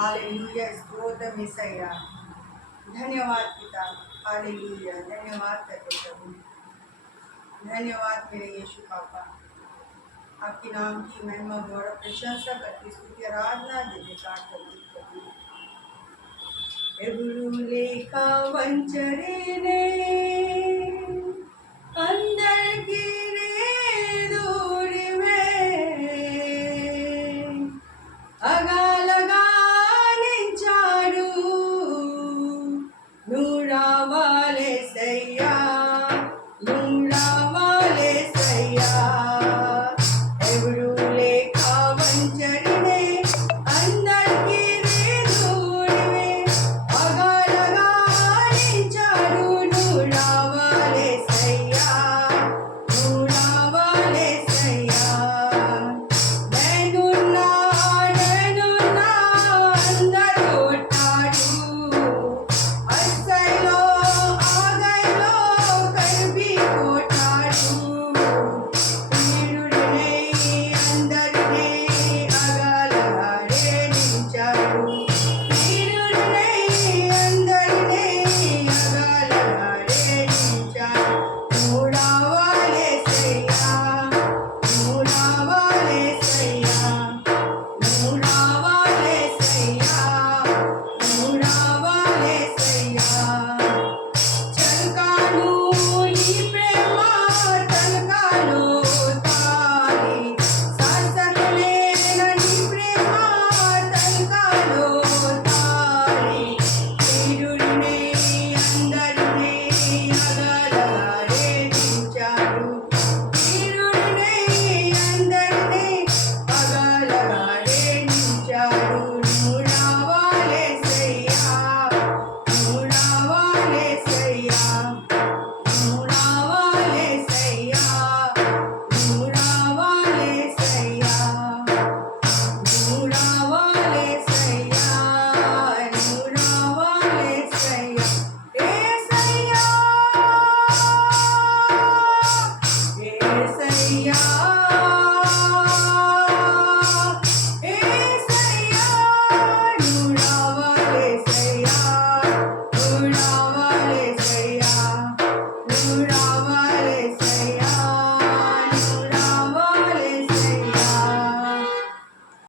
hallelujah स्तोत्र యేసయ్యా धन्यवाद पिता हालेलुया धन्यवाद करते प्रभु धन्यवाद मेरे यीशु पापा आपके नाम की महिमा गौरव प्रशंसा करती स्तुति आराधना देने पाठ करती प्रभु ఎగురు లేక వంచరేనే అందరికీ దూరివే అగాలగా నించాడు నూరావాలే సయ్యా నూరావాలే సయ్యా ఎగురు లేక వంచరినే అందరికీ దూరివే అగాలగా నించాడు నూరావాలే సయ్యా నూరావాలే సయ్యా నేనున్నా అందరూ ఉంటాడు అస్సైలో ఆగైలో కలిపి కొట్టాడు వీరుడినే అందరినీ అగాలగాడే నించాడు వీరుడినే అందరినీ అగాలగాడే నించాడు నూరావాలే సయ్యా నూరావాలే సయ్యా నూరావాలే సయ్యా నూరావాలే సయ్యా చల్కాను ఈ ప్రేమ చల్కాను తాలి శాశ్వతమైన నీ ప్రేమ చల్కాను